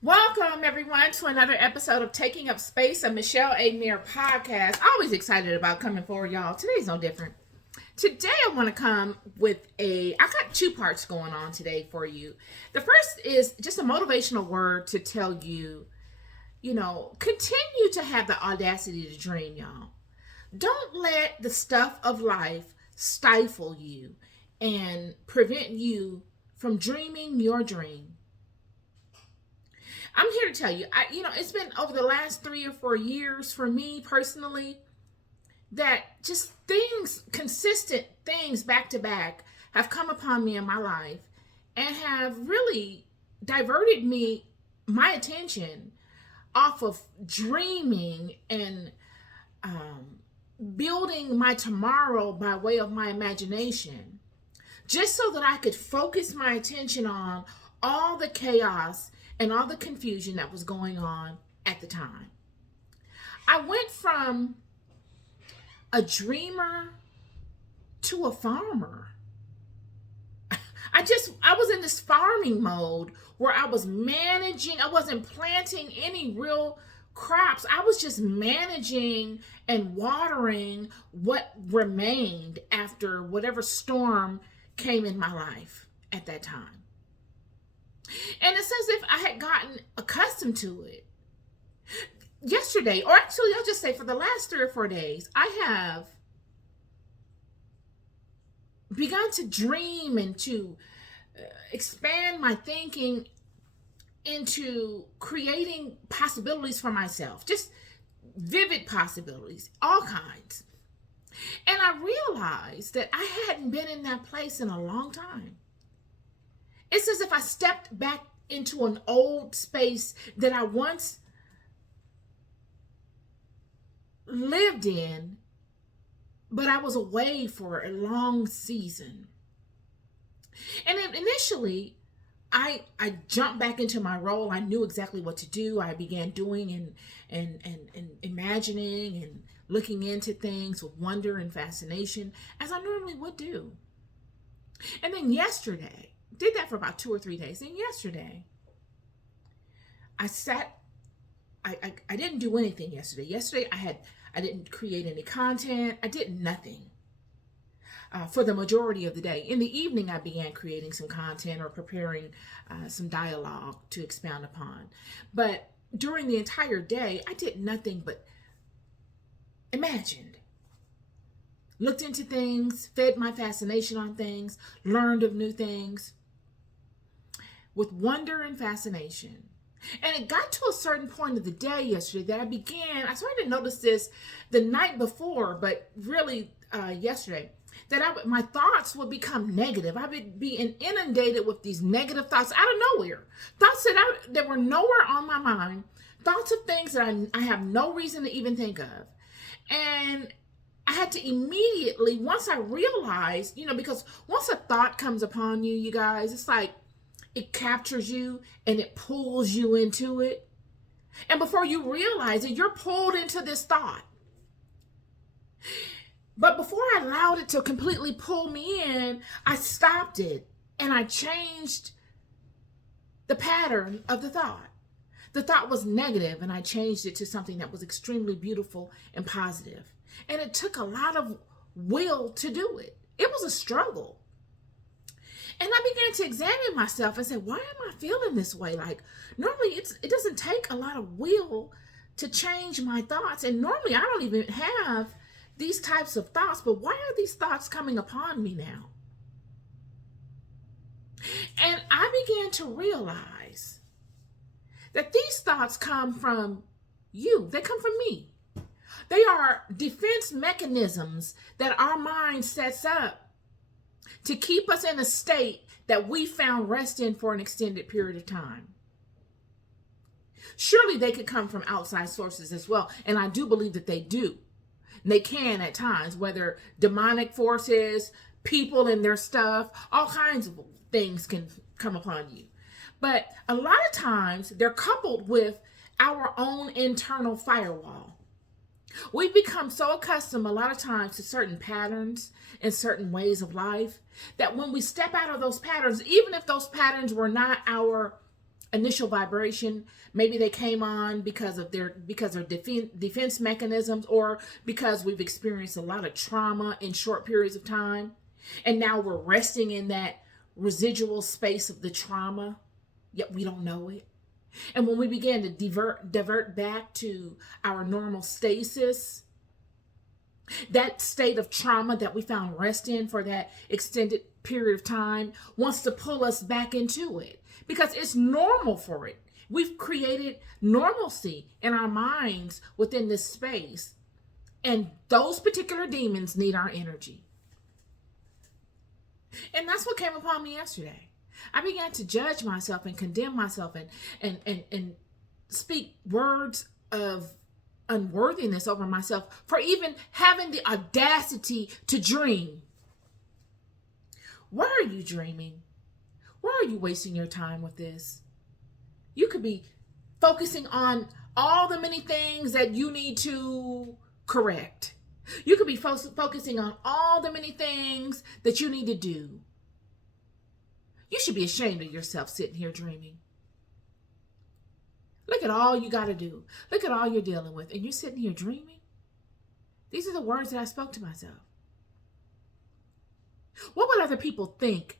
Welcome, everyone, to another episode of Taking Up Space, a Michelle A. Mere podcast. Always excited about coming forward, y'all. Today's no different. Today, I want to come with I got two parts going on today for you. The first is just a motivational word to tell you, continue to have the audacity to dream, y'all. Don't let the stuff of life stifle you and prevent you from dreaming your dream. I'm here to tell you, it's been over the last 3 or 4 years for me personally that just consistent things back to back have come upon me in my life and have really diverted my attention off of dreaming and building my tomorrow by way of my imagination, just so that I could focus my attention on all the chaos and all the confusion that was going on at the time. I went from a dreamer to a farmer. I was in this farming mode where I was managing. I wasn't planting any real crops. I was just managing and watering what remained after whatever storm came in my life at that time. And it's as if I had gotten accustomed to it. Yesterday, or actually, I'll just say for the last 3 or 4 days, I have begun to dream and to expand my thinking into creating possibilities for myself, just vivid possibilities, all kinds. And I realized that I hadn't been in that place in a long time. It's as if I stepped back into an old space that I once lived in, but I was away for a long season. And initially, I jumped back into my role. I knew exactly what to do. I began doing and imagining and looking into things with wonder and fascination, as I normally would do. And then yesterday, did that for about 2 or 3 days. And yesterday, I didn't do anything yesterday. Yesterday, I didn't create any content. I did nothing for the majority of the day. In the evening, I began creating some content or preparing some dialogue to expound upon. But during the entire day, I did nothing but imagined. Looked into things, fed my fascination on things, learned of new things with wonder and fascination. And it got to a certain point of the day yesterday that I started to notice this the night before, but really yesterday, that my thoughts would become negative. I would be inundated with these negative thoughts out of nowhere. Thoughts that were nowhere on my mind. Thoughts of things that I have no reason to even think of. And I had to immediately, once I realized, because once a thought comes upon you, you guys, it's like, it captures you and it pulls you into it. And before you realize it, you're pulled into this thought. But before I allowed it to completely pull me in, I stopped it and I changed the pattern of the thought. The thought was negative and I changed it to something that was extremely beautiful and positive. And it took a lot of will to do it. It was a struggle. And I began to examine myself and say, why am I feeling this way? Like, normally it doesn't take a lot of will to change my thoughts. And normally I don't even have these types of thoughts, but why are these thoughts coming upon me now? And I began to realize that these thoughts come from you. They come from me. They are defense mechanisms that our mind sets up to keep us in a state that we found rest in for an extended period of time. Surely they could come from outside sources as well, and I do believe that they do. And they can at times, whether demonic forces, people and their stuff, all kinds of things can come upon you. But a lot of times they're coupled with our own internal firewall. We've become so accustomed a lot of times to certain patterns and certain ways of life that when we step out of those patterns, even if those patterns were not our initial vibration. Maybe they came on because of defense mechanisms, or because we've experienced a lot of trauma in short periods of time, and now we're resting in that residual space of the trauma, yet we don't know it. And when we begin to divert back to our normal stasis, that state of trauma that we found rest in for that extended period of time wants to pull us back into it, because it's normal for it. We've created normalcy in our minds within this space, and those particular demons need our energy. And that's what came upon me yesterday. I began to judge myself and condemn myself and speak words of unworthiness over myself for even having the audacity to dream. Why are you dreaming? Why are you wasting your time with this? You could be focusing on all the many things that you need to correct. You could be focusing on all the many things that you need to do. You should be ashamed of yourself sitting here dreaming. Look at all you got to do. Look at all you're dealing with. And you're sitting here dreaming? These are the words that I spoke to myself. What would other people think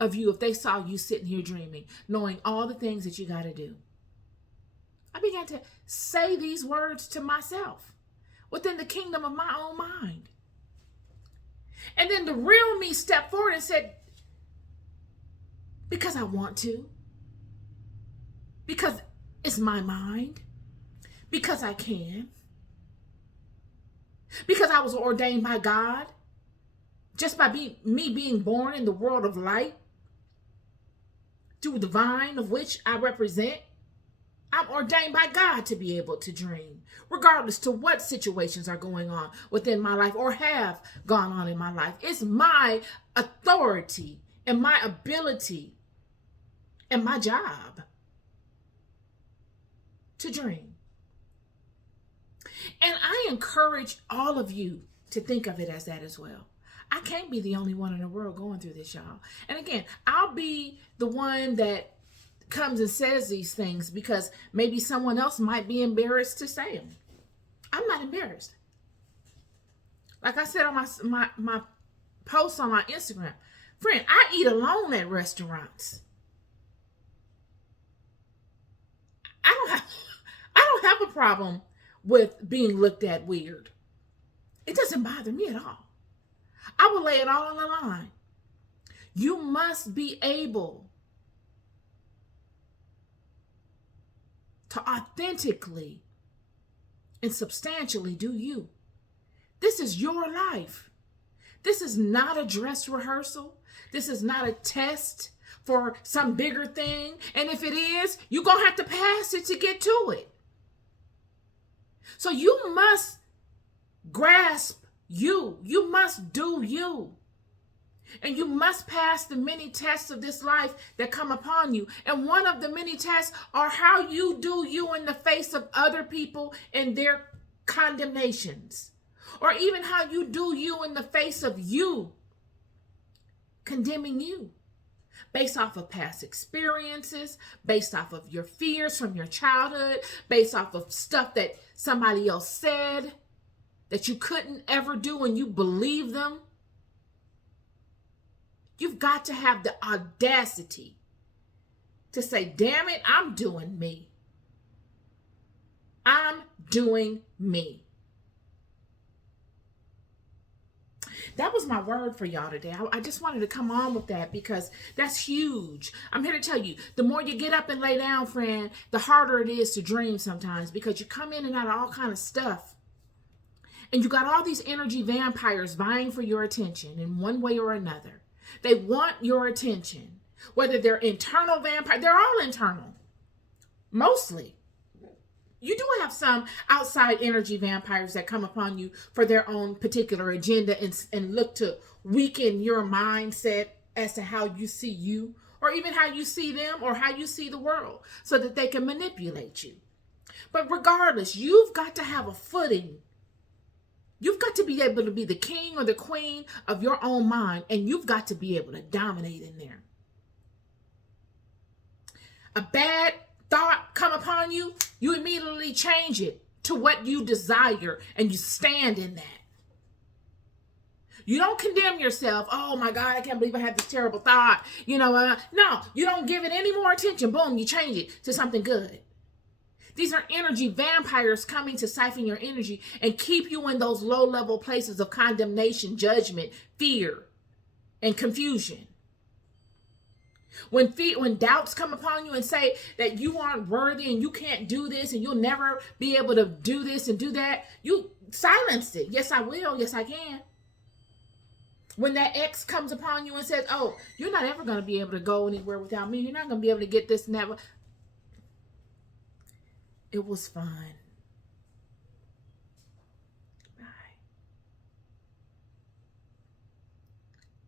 of you if they saw you sitting here dreaming, knowing all the things that you got to do? I began to say these words to myself within the kingdom of my own mind. And then the real me stepped forward and said, because I want to, because it's my mind, because I can, because I was ordained by God, just by me being born in the world of light, through the vine of which I represent. I'm ordained by God to be able to dream, regardless to what situations are going on within my life or have gone on in my life. It's my authority and my ability and my job to dream. And I encourage all of you to think of it as that as well. I can't be the only one in the world going through this, y'all. And again, I'll be the one that comes and says these things because maybe someone else might be embarrassed to say them. I'm not embarrassed. Like I said on my post on my Instagram, friend, I eat alone at restaurants. I don't have a problem with being looked at weird. It doesn't bother me at all. I will lay it all on the line. You must be able to authentically and substantially do you. This is your life. This is not a dress rehearsal. This is not a test for some bigger thing. And if it is, you're going to have to pass it to get to it. So you must grasp you. You must do you. And you must pass the many tests of this life that come upon you. And one of the many tests are how you do you in the face of other people and their condemnations. Or even how you do you in the face of you condemning you. Based off of past experiences, based off of your fears from your childhood, based off of stuff that somebody else said that you couldn't ever do and you believe them. You've got to have the audacity to say, damn it, I'm doing me. I'm doing me. That was my word for y'all today. I just wanted to come on with that because that's huge. I'm here to tell you, the more you get up and lay down, friend, the harder it is to dream sometimes because you come in and out of all kind of stuff. And you got all these energy vampires vying for your attention in one way or another. They want your attention, whether they're internal vampires, they're all internal, mostly. You do have some outside energy vampires that come upon you for their own particular agenda and look to weaken your mindset as to how you see you, or even how you see them or how you see the world so that they can manipulate you. But regardless, you've got to have a footing. You've got to be able to be the king or the queen of your own mind, and you've got to be able to dominate in there. a bad thought come upon you, you immediately change it to what you desire and you stand in that. You don't condemn yourself. Oh my God, I can't believe I had this terrible thought. No, you don't give it any more attention. Boom, you change it to something good. These are energy vampires coming to siphon your energy and keep you in those low-level places of condemnation, judgment, fear, and confusion. When doubts come upon you and say that you aren't worthy and you can't do this and you'll never be able to do this and do that, you silence it. Yes, I will. Yes, I can. When that ex comes upon you and says, oh, you're not ever going to be able to go anywhere without me. You're not going to be able to get this and that. It was fun. Bye.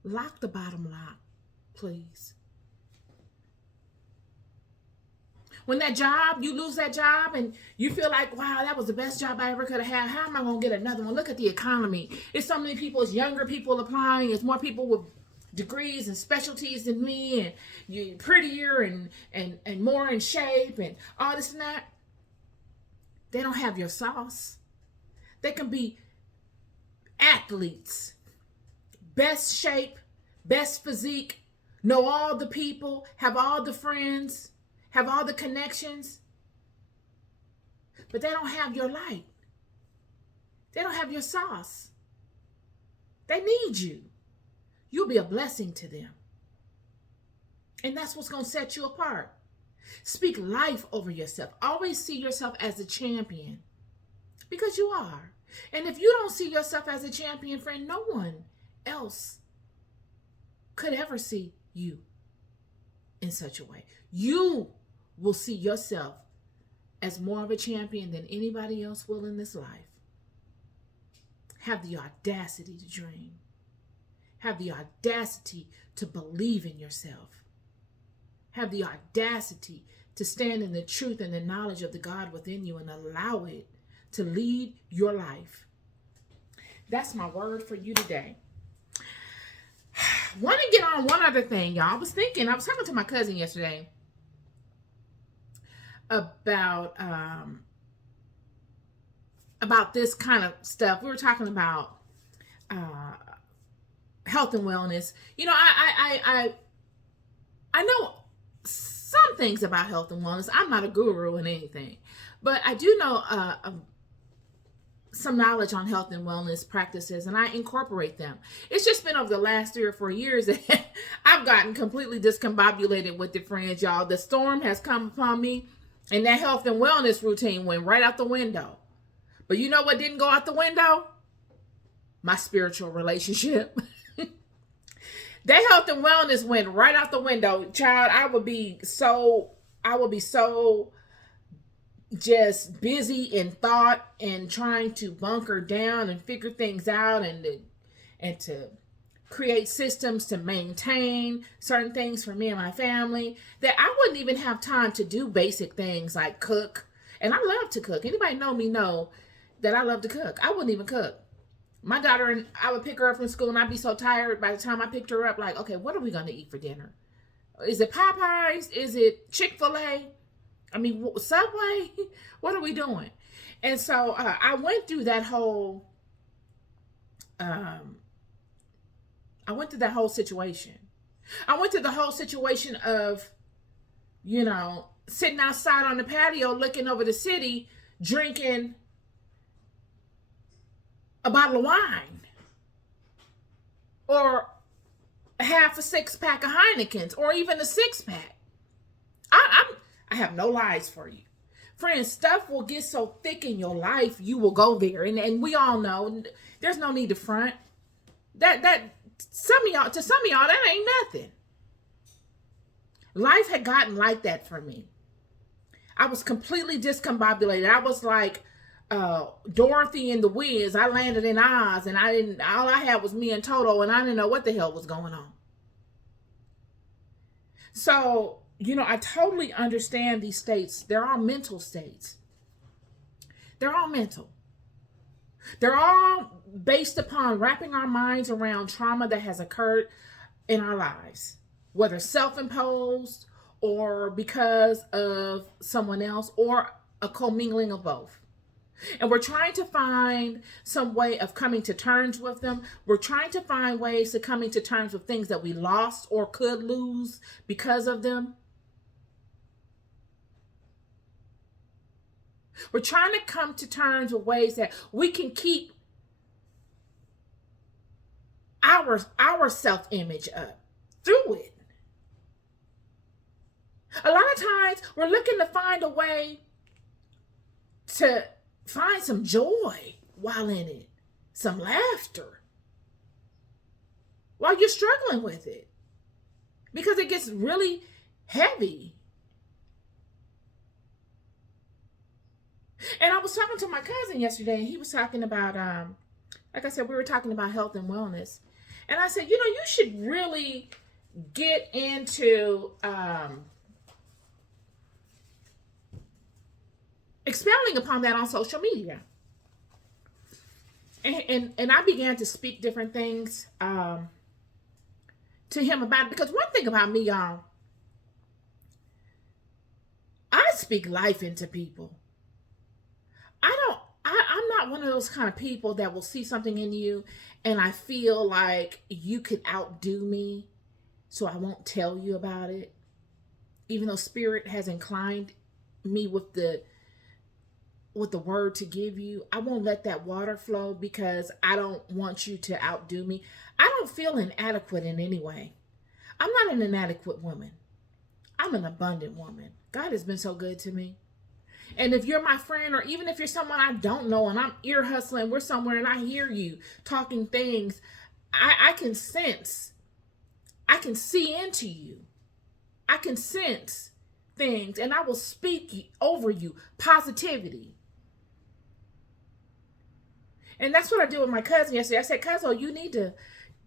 Lock the bottom lock, please. When that job, you lose that job and you feel like, wow, that was the best job I ever could have had. How am I going to get another one? Look at the economy. It's so many people, it's younger people applying. It's more people with degrees and specialties than me, and you're prettier and more in shape and all this and that. They don't have your sauce. They can be athletes, best shape, best physique, know all the people, have all the friends, have all the connections, but they don't have your light. They don't have your sauce. They need you. You'll be a blessing to them. And that's what's going to set you apart. Speak life over yourself. Always see yourself as a champion, because you are. And if you don't see yourself as a champion, friend, no one else could ever see you in such a way. You will see yourself as more of a champion than anybody else will in this life. Have the audacity to dream. Have the audacity to believe in yourself. Have the audacity to stand in the truth and the knowledge of the God within you and allow it to lead your life. That's my word for you today. Want to get on one other thing, y'all. I was talking to my cousin yesterday about this kind of stuff. We were talking about health and wellness. I know some things about health and wellness. I'm not a guru in anything, but I do know some knowledge on health and wellness practices, and I incorporate them. It's just been over the last 3 or 4 years that I've gotten completely discombobulated with it, friends, y'all. The storm has come upon me, and that health and wellness routine went right out the window. But you know what didn't go out the window? My spiritual relationship. That health and wellness went right out the window. Child, I would be so just busy in thought and trying to bunker down and figure things out and to create systems to maintain certain things for me and my family that I wouldn't even have time to do basic things like cook. And I love to cook. Anybody know me know that I love to cook. I wouldn't even cook. My daughter, and I would pick her up from school and I'd be so tired by the time I picked her up, like, okay, what are we going to eat for dinner? Is it Popeyes? Is it Chick-fil-A? I mean, Subway? What are we doing? And so I went through that whole, situation. I went through the whole situation of, sitting outside on the patio, looking over the city, drinking a bottle of wine or half a 6-pack of Heinekens or even a 6-pack. I have no lies for you. Friends, stuff will get so thick in your life, you will go there. And we all know there's no need to front. To some of y'all, that ain't nothing. Life had gotten like that for me. I was completely discombobulated. I was like Dorothy in the Wiz. I landed in Oz and all I had was me and Toto, and I didn't know what the hell was going on. So, I totally understand these states. They're all mental states. They're all mental. They're all based upon wrapping our minds around trauma that has occurred in our lives, whether self-imposed or because of someone else, or a commingling of both. And we're trying to find some way of coming to terms with them. We're trying to find ways to coming to terms with things that we lost or could lose because of them. We're trying to come to terms with ways that we can keep our self-image up through it. A lot of times we're looking to find a way to find some joy while in it, some laughter, while you're struggling with it, because it gets really heavy. And I was talking to my cousin yesterday, and he was talking about, like I said, we were talking about health and wellness. And I said, you should really get into expounding upon that on social media. And I began to speak different things to him about it. Because one thing about me, y'all, I speak life into people. I'm not one of those kind of people that will see something in you and I feel like you could outdo me, so I won't tell you about it. Even though Spirit has inclined me with the word to give you, I won't let that water flow because I don't want you to outdo me. I don't feel inadequate in any way. I'm not an inadequate woman. I'm an abundant woman. God has been so good to me. And if you're my friend, or even if you're someone I don't know and I'm ear hustling, we're somewhere and I hear you talking things, I can sense, I can see into you. I can sense things, and I will speak over you positivity. And that's what I did with my cousin yesterday. I said, "Cousin, you need to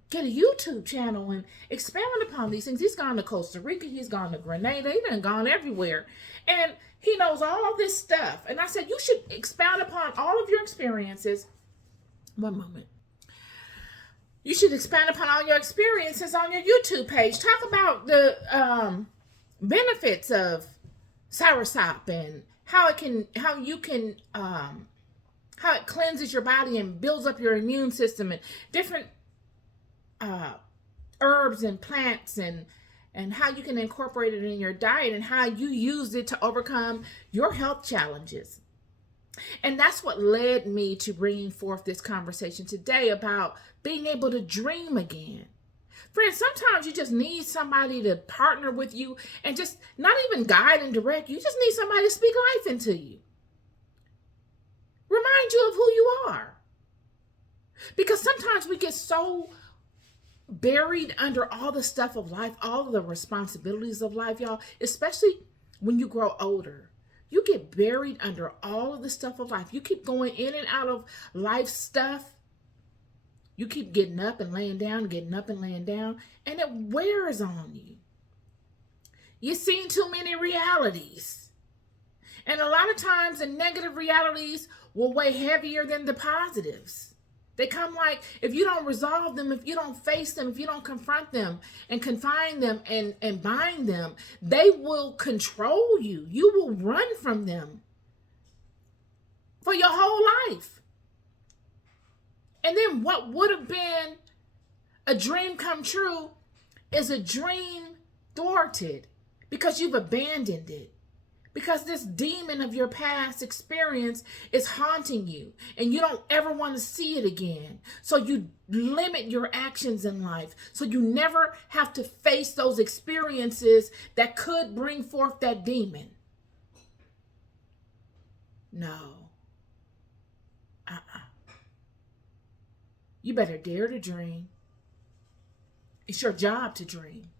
get a YouTube channel and expound upon these things." He's gone to Costa Rica. He's gone to Grenada. He's done gone everywhere. And he knows all this stuff. And I said, you should expound upon all of your experiences. One moment. You should expand upon all your experiences on your YouTube page. Talk about the benefits of soursop and how it cleanses your body and builds up your immune system, and different herbs and plants, and how you can incorporate it in your diet, and how you use it to overcome your health challenges. And that's what led me to bringing forth this conversation today about being able to dream again. Friends, sometimes you just need somebody to partner with you and just not even guide and direct. You just need somebody to speak life into you. Remind you of who you are. Because sometimes we get so buried under all the stuff of life, all of the responsibilities of life, y'all, especially when you grow older. You get buried under all of the stuff of life. You keep going in and out of life stuff. You keep getting up and laying down, getting up and laying down, and it wears on you. You've seen too many realities. And a lot of times the negative realities will weigh heavier than the positives. They come like, if you don't resolve them, if you don't face them, if you don't confront them and confine them and bind them, they will control you. You will run from them for your whole life. And then what would have been a dream come true is a dream thwarted because you've abandoned it. Because this demon of your past experience is haunting you and you don't ever want to see it again. So you limit your actions in life. So you never have to face those experiences that could bring forth that demon. No. You better dare to dream. It's your job to dream.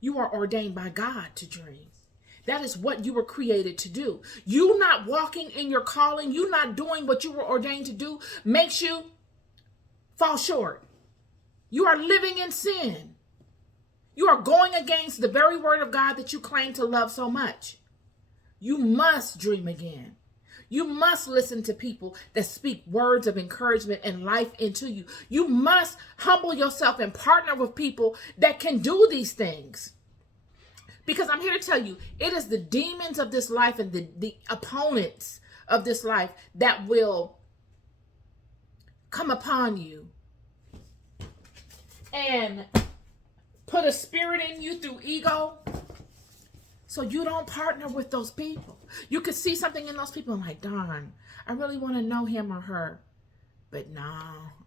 You are ordained by God to dream. That is what you were created to do. You not walking in your calling, you not doing what you were ordained to do, makes you fall short. You are living in sin. You are going against the very word of God that you claim to love so much. You must dream again. You must listen to people that speak words of encouragement and life into you. You must humble yourself and partner with people that can do these things. Because I'm here to tell you, it is the demons of this life and the opponents of this life that will come upon you and put a spirit in you through ego, so you don't partner with those people. You could see something in those people and like, darn, I really want to know him or her. But no,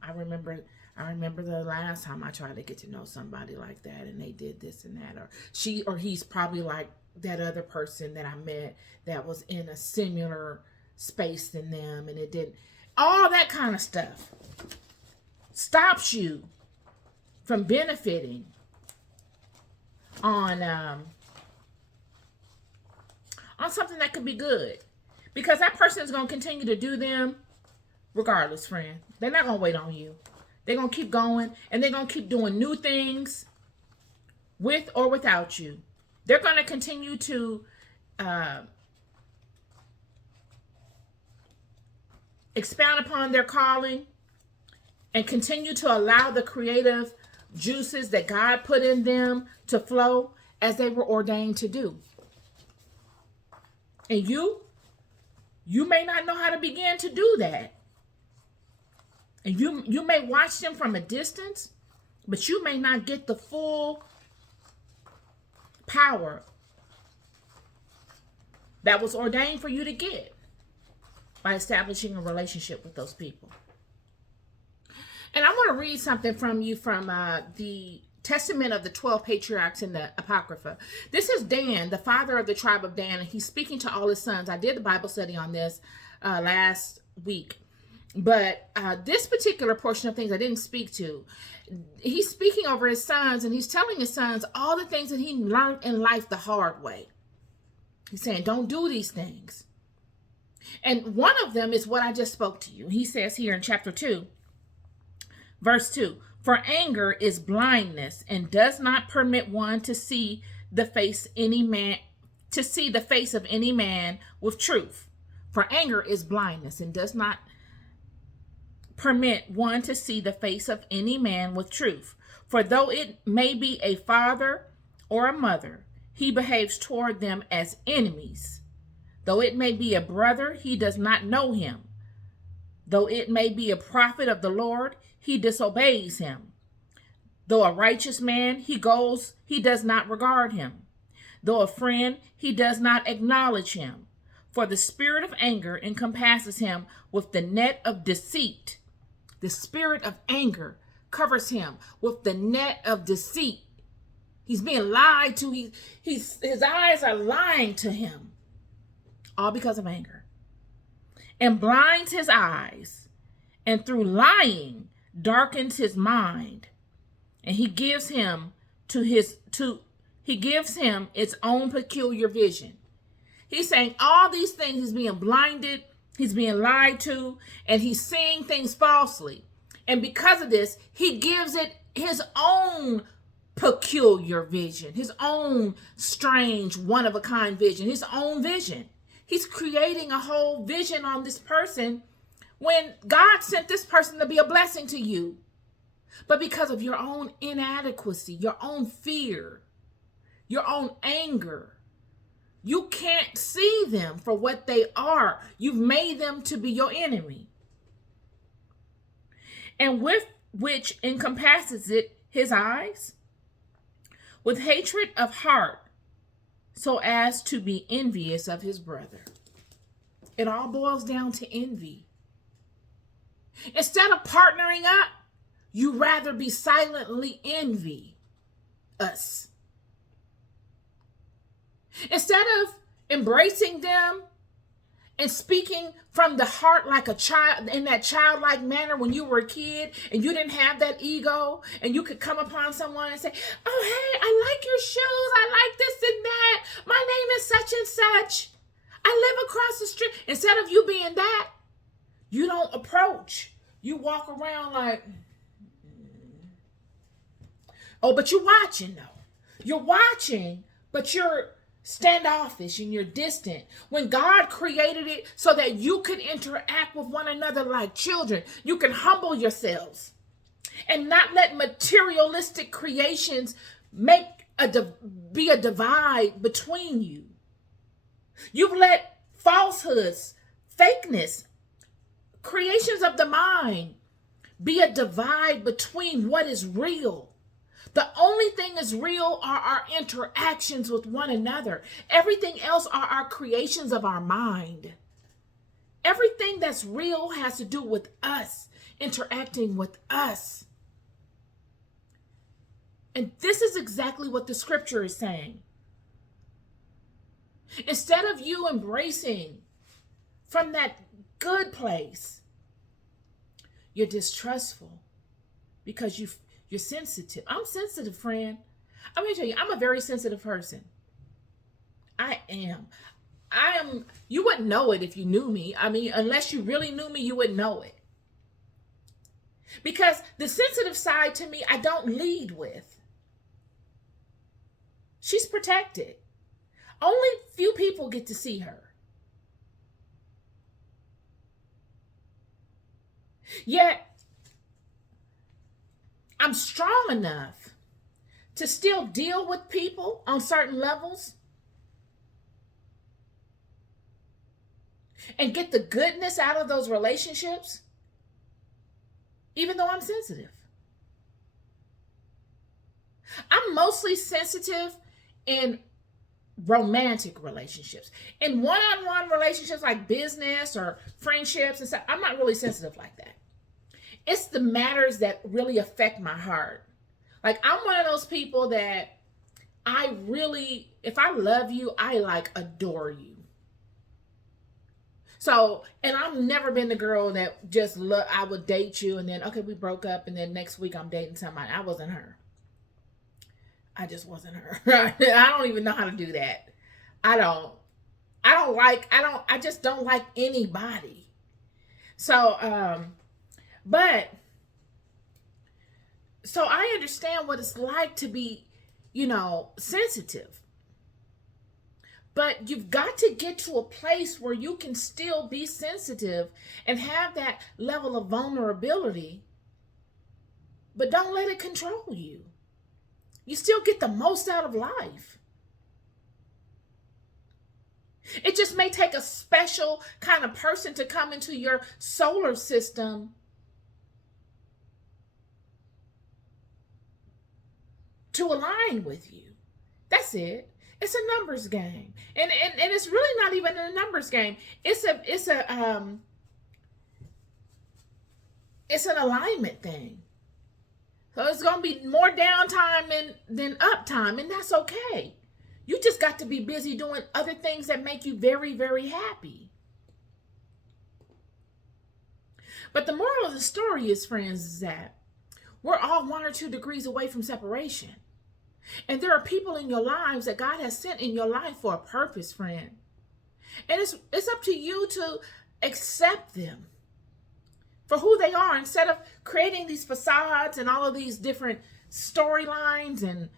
I remember the last time I tried to get to know somebody like that and they did this and that, or she or he's probably like that other person that I met that was in a similar space than them, and it didn't. All that kind of stuff stops you from benefiting on something that could be good, because that person is going to continue to do them regardless, friend. They're not going to wait on you. They're going to keep going, and they're going to keep doing new things with or without you. They're going to continue to expound upon their calling and continue to allow the creative juices that God put in them to flow as they were ordained to do. And you may not know how to begin to do that. And you may watch them from a distance, but you may not get the full power that was ordained for you to get by establishing a relationship with those people. And I want to read something from you from the Testament of the 12 Patriarchs in the Apocrypha. This is Dan, the father of the tribe of Dan, and he's speaking to all his sons. I did the Bible study on this last week. But this particular portion of things I didn't speak to. He's speaking over his sons, and he's telling his sons all the things that he learned in life the hard way. He's saying, don't do these things. And one of them is what I just spoke to you. He says here in chapter 2, verse 2, for anger is blindness and does not permit one to see the face of any man with truth. For anger is blindness and does not permit one to see the face of any man with truth. For though it may be a father or a mother, he behaves toward them as enemies. Though it may be a brother, he does not know him. Though it may be a prophet of the Lord, he disobeys him. Though a righteous man, he does not regard him. Though a friend, he does not acknowledge him. For the spirit of anger encompasses him with the net of deceit. The spirit of anger covers him with the net of deceit. He's being lied to. His eyes are lying to him. All because of anger. And blinds his eyes. And through lying darkens his mind. And he gives him its own peculiar vision. He's saying all these things, he's being blinded, he's being lied to, and he's seeing things falsely. And because of this, he gives it his own peculiar vision, his own strange, one-of-a-kind vision, his own vision. He's creating a whole vision on this person when God sent this person to be a blessing to you. But because of your own inadequacy, your own fear, your own anger, you can't see them for what they are. You've made them to be your enemy. And with which encompasses it his eyes, with hatred of heart, so as to be envious of his brother. It all boils down to envy. Instead of partnering up, you rather be silently envy us. Instead of embracing them and speaking from the heart like a child, in that childlike manner when you were a kid and you didn't have that ego, and you could come upon someone and say, oh, hey, I like your shoes. I like this and that. My name is such and such. I live across the street. Instead of you being that, you don't approach. You walk around like, oh, but you're watching though. You're watching, but you're standoffish and you're distant. When God created it so that you could interact with one another like children, you can humble yourselves and not let materialistic creations make be a divide between you. You've let falsehoods, fakeness, creations of the mind be a divide between what is real. The only thing is real are our interactions with one another. Everything else are our creations of our mind. Everything that's real has to do with us, interacting with us. And this is exactly what the scripture is saying. Instead of you embracing from that good place, you're distrustful because you're sensitive. I'm sensitive, friend. I'm going to tell you, I'm a very sensitive person. I am. You wouldn't know it if you knew me. I mean, unless you really knew me, you wouldn't know it. Because the sensitive side to me, I don't lead with. She's protected. Only few people get to see her. Yet, I'm strong enough to still deal with people on certain levels and get the goodness out of those relationships, even though I'm sensitive. I'm mostly sensitive in romantic relationships. In one-on-one relationships like business or friendships and stuff, I'm not really sensitive like that. It's the matters that really affect my heart. Like, I'm one of those people that if I love you, I adore you. So, and I've never been the girl that just I would date you and then, okay, we broke up and then next week I'm dating somebody. I wasn't her. I just wasn't her. I don't even know how to do that. I just don't like anybody. So I understand what it's like to be, sensitive. But you've got to get to a place where you can still be sensitive and have that level of vulnerability, but don't let it control you. You still get the most out of life. It just may take a special kind of person to come into your solar system to align with you. That's it. It's a numbers game. And it's really not even a numbers game. It's an alignment thing. So it's going to be more downtime than uptime, and that's okay. You just got to be busy doing other things that make you very, very happy. But the moral of the story is, friends, is that we're all 1 or 2 degrees away from separation. And there are people in your lives that God has sent in your life for a purpose, friend. And it's up to you to accept them for who they are, instead of creating these facades and all of these different storylines and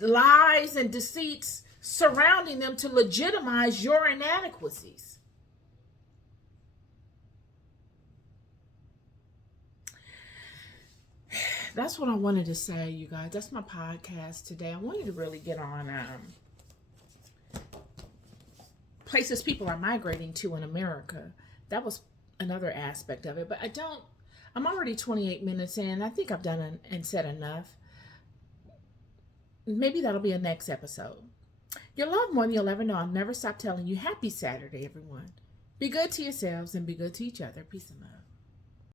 lies and deceits surrounding them to legitimize your inadequacies. That's what I wanted to say, you guys. That's my podcast today. I wanted to really get on places people are migrating to in America. That was another aspect of it, but I'm already 28 minutes in. I think I've done and said enough. Maybe that'll be a next episode. You'll love more than you'll ever know. I'll never stop telling you. Happy Saturday, everyone. Be good to yourselves and be good to each other. Peace and love.